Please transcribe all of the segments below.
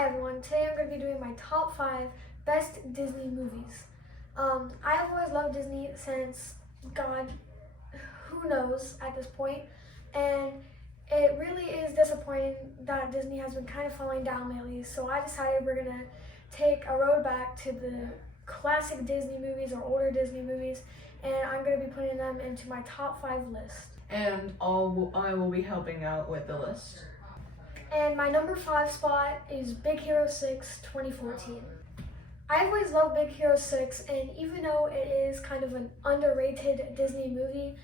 Hi everyone, today I'm going to be doing my top 5 best Disney movies. I've always loved Disney since, God, who knows at this point, and it really is disappointing that Disney has been kind of falling down lately, so I decided we're going to take a road back to the classic Disney movies or older Disney movies, and I'm going to be putting them into my top 5 list. And I will be helping out with the list. And my number 5 spot is Big Hero 6 2014. I've always loved Big Hero 6, and even though it is kind of an underrated Disney movie,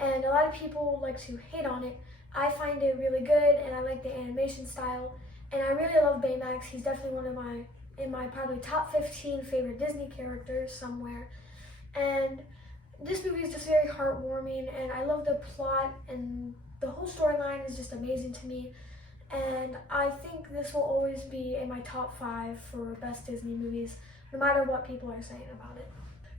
and a lot of people like to hate on it, I find it really good, and I like the animation style, and I really love Baymax. He's definitely one of my probably top 15 favorite Disney characters somewhere, and this movie is just very heartwarming, and I love the plot, and the whole storyline is just amazing to me. And I think this will always be in my top 5 for best Disney movies, no matter what people are saying about it.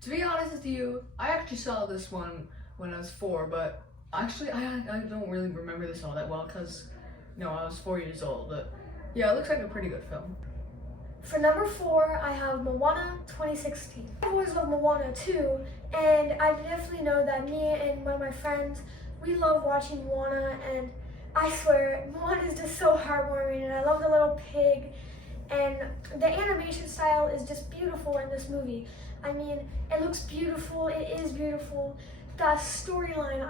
To be honest with you, I actually saw this one when I was 4, but actually I don't really remember this all that well because, I was 4 years old. But yeah, it looks like a pretty good film. For number 4, I have Moana 2016. I've always loved Moana too, and I definitely know that me and one of my friends, we love watching Moana, and I swear, Moana is just so heartwarming, and I love the little pig, and the animation style is just beautiful in this movie. I mean, it looks beautiful, it is beautiful. The storyline,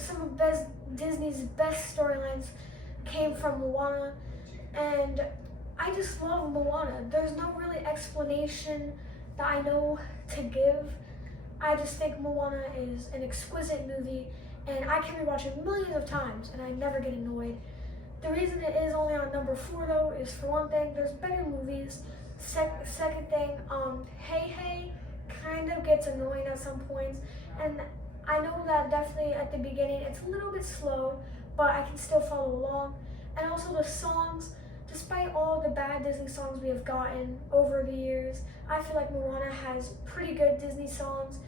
some of Disney's best storylines came from Moana, and I just love Moana. There's no really explanation that I know to give. I just think Moana is an exquisite movie, and I can rewatch it millions of times, and I never get annoyed. The reason it is only on number 4 though is, for one thing, there's better movies. Second thing, Hey Hey kind of gets annoying at some points, and I know that definitely at the beginning it's a little bit slow, but I can still follow along. And also the songs, despite all the bad Disney songs we have gotten over the years, I feel like Moana has pretty good Disney songs.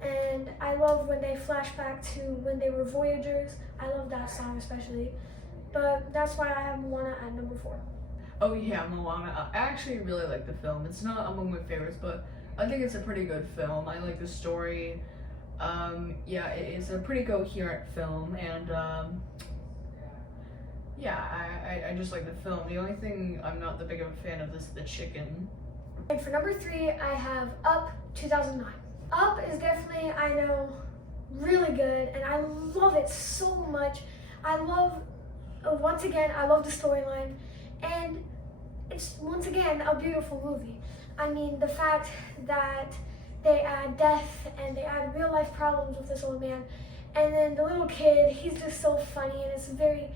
And I love when they flash back to when they were Voyagers. I love that song especially. But that's why I have Moana at number 4. Oh yeah, Moana. I actually really like the film. It's not among my favorites, but I think it's a pretty good film. I like the story. Yeah, it is a pretty coherent film, and I just like the film. The only thing I'm not the big of a fan of is the chicken. And for number 3, I have Up 2009. Up is definitely, I know, really good, and I love it so much. I love the storyline, and it's, once again, a beautiful movie. I mean, the fact that they add death and they add real life problems with this old man, and then the little kid, he's just so funny, and it's very,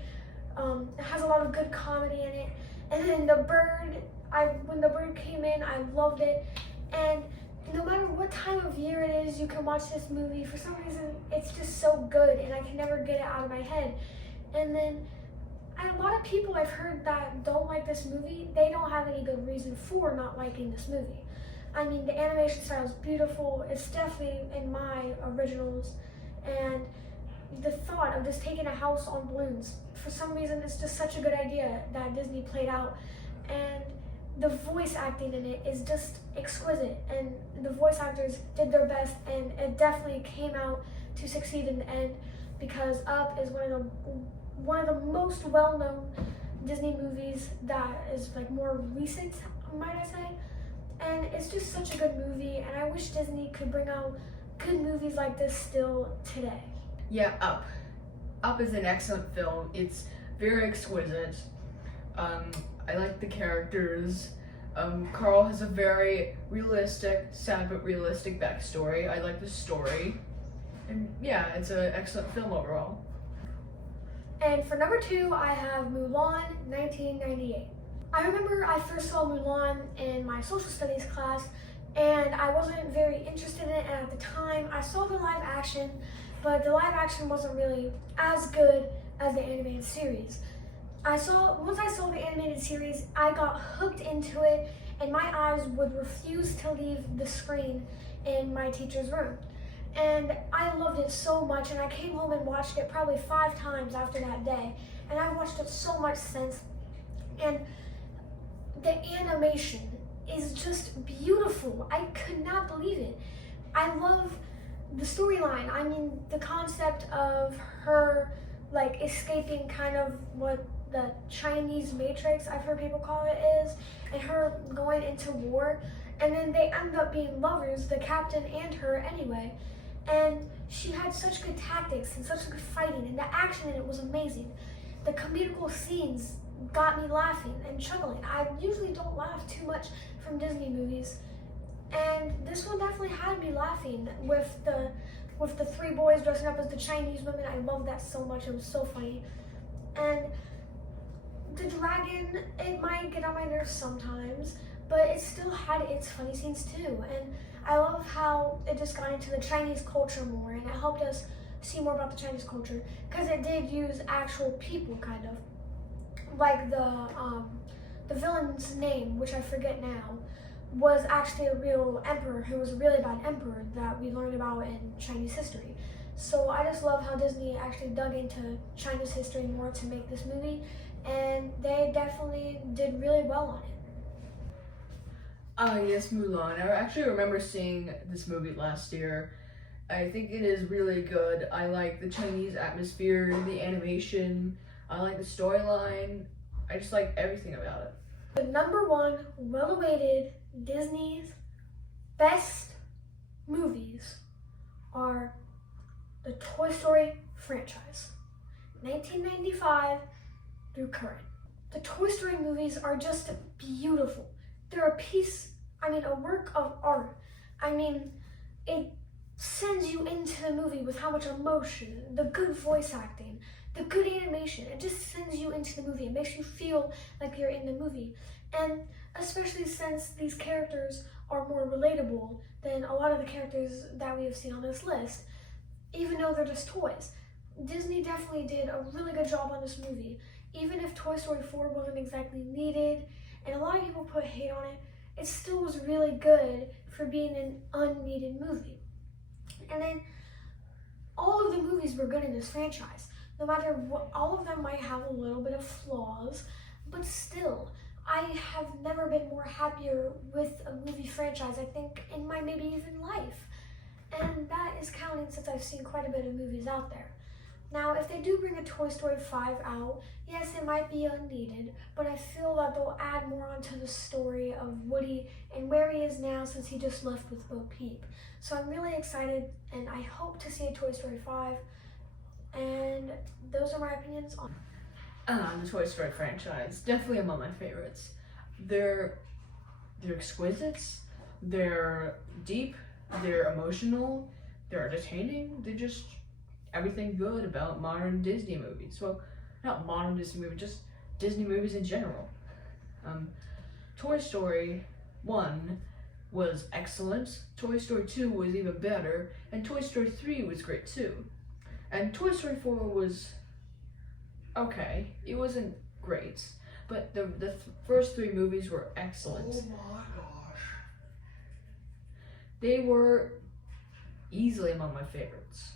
it has a lot of good comedy in it. And then the bird, when the bird came in, I loved it, and no matter what time of year it is, you can watch this movie. For some reason, it's just so good, and I can never get it out of my head. And then, a lot of people I've heard that don't like this movie, they don't have any good reason for not liking this movie. I mean, the animation style is beautiful. It's definitely in my originals. And the thought of just taking a house on balloons, for some reason, it's just such a good idea that Disney played out. And the voice acting in it is just exquisite, and the voice actors did their best, and it definitely came out to succeed in the end, because Up is one of the most well-known Disney movies that is like more recent, might I say, and it's just such a good movie, and I wish Disney could bring out good movies like this still today. Yeah, Up. Up is an excellent film. It's very exquisite. I like the characters. Carl has a very realistic, sad but realistic backstory. I like the story. And yeah, it's an excellent film overall. And for number 2, I have Mulan 1998. I remember I first saw Mulan in my social studies class, and I wasn't very interested in it, and at the time I saw the live action, but the live action wasn't really as good as the animated series. Once I saw the animated series, I got hooked into it, and my eyes would refuse to leave the screen in my teacher's room. And I loved it so much, and I came home and watched it probably 5 times after that day, and I've watched it so much since. And the animation is just beautiful. I could not believe it. I love the storyline. I mean, the concept of her like escaping kind of what the Chinese Matrix, I've heard people call it, is, and her going into war, and then they end up being lovers, the captain and her anyway. And she had such good tactics and such good fighting, and the action in it was amazing. The comedical scenes got me laughing and chuckling. I usually don't laugh too much from Disney movies, and this one definitely had me laughing with the three boys dressing up as the Chinese women. I love that so much. It was so funny. And the dragon, it might get on my nerves sometimes, but it still had its funny scenes too. And I love how it just got into the Chinese culture more, and it helped us see more about the Chinese culture, because it did use actual people, kind of. Like the villain's name, which I forget now, was actually a real emperor who was a really bad emperor that we learned about in Chinese history. So I just love how Disney actually dug into China's history more to make this movie, and they definitely did really well on it. Yes, Mulan. I actually remember seeing this movie last year. I think it is really good. I like the Chinese atmosphere, the animation, I like the storyline. I just like everything about it. The number one well-awaited Disney's best movies are the Toy Story franchise, 1995 through current. The Toy Story movies are just beautiful. They're a work of art. I mean, it sends you into the movie with how much emotion, the good voice acting, the good animation. It just sends you into the movie. It makes you feel like you're in the movie. And especially since these characters are more relatable than a lot of the characters that we have seen on this list, even though they're just toys. Disney definitely did a really good job on this movie. Even if Toy Story 4 wasn't exactly needed, and a lot of people put hate on it, it still was really good for being an unneeded movie. And then all of the movies were good in this franchise. No matter what, all of them might have a little bit of flaws, but still, I have never been more happier with a movie franchise, I think, in my maybe even life. And that is counting since I've seen quite a bit of movies out there. Now, if they do bring a Toy Story 5 out, yes, it might be unneeded, but I feel that they'll add more onto the story of Woody and where he is now since he just left with Bo Peep. So I'm really excited, and I hope to see a Toy Story 5, and those are my opinions on The Toy Story franchise, definitely among my favorites. They're exquisite, they're deep, they're emotional, they're entertaining, they're just everything good about modern Disney movies. Well, not modern Disney movies, just Disney movies in general. Toy Story 1 was excellent, Toy Story 2 was even better, and Toy Story 3 was great too. And Toy Story 4 was okay. It wasn't great, but the first three movies were excellent. Oh my gosh. They were easily among my favorites.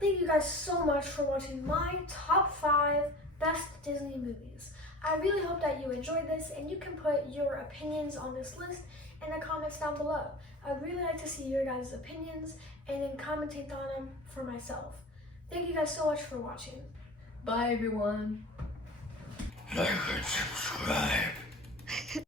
Thank you guys so much for watching my top 5 best Disney movies. I really hope that you enjoyed this, and you can put your opinions on this list in the comments down below. I'd really like to see your guys' opinions and then commentate on them for myself. Thank you guys so much for watching. Bye everyone. Like and subscribe.